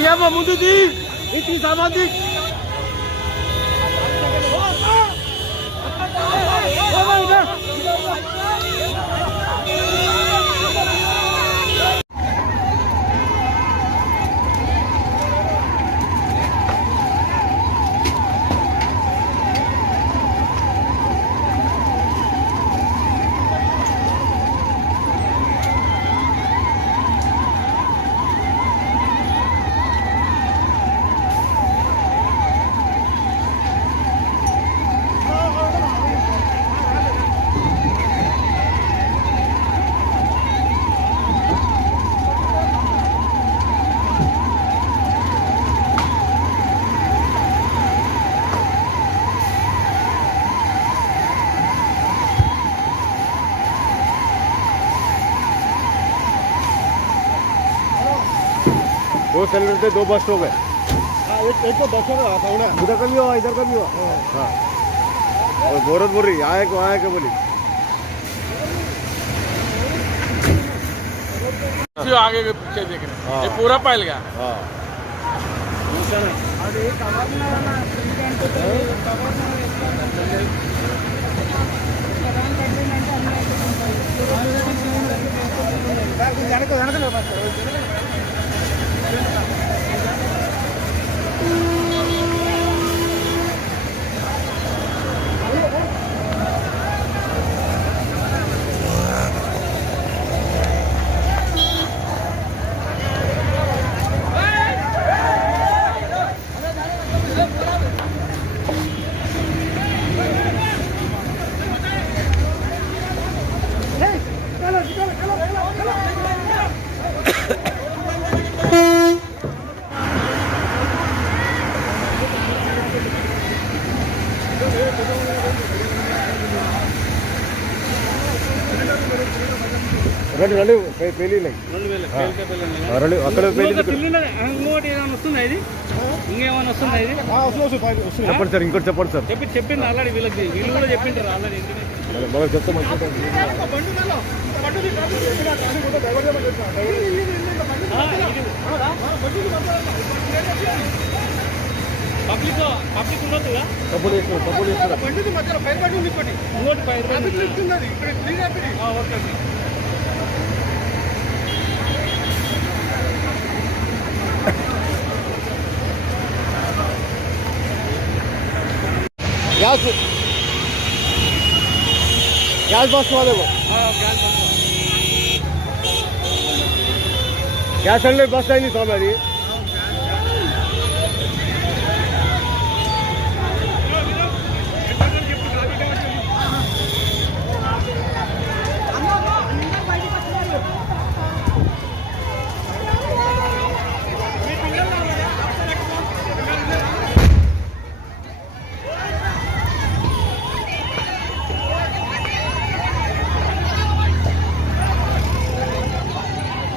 ముందు సామాన్ दो सिलेंडर थे, 2 बस्ट हो गए। एक तो बस होगा उधर का भी हुआ इधर का भी हुआ। हाँ और बोरत बोल रही आए को बोली आगे के पीछे देख रहे हैं। ये पूरा पायल गया। हाँ రెండు పెళ్ళి రెండు అక్కడ చెప్పండి సార్ ఇంకోటి చెప్పండి సార్ చెప్పింది ఆల్రెడీ వీళ్ళు కూడా చెప్పింటారు ఆల్రెడీ బాగా చెప్తాం పబ్లిక్ ఉండదు సపోర్ట్ చేస్తున్నారు ఓకే गैस बस वाले को गैस सिलेंडर बस नहीं था मेरी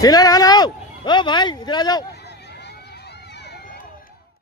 चिल्ला रहा ओ भाई इधर आ जाओ।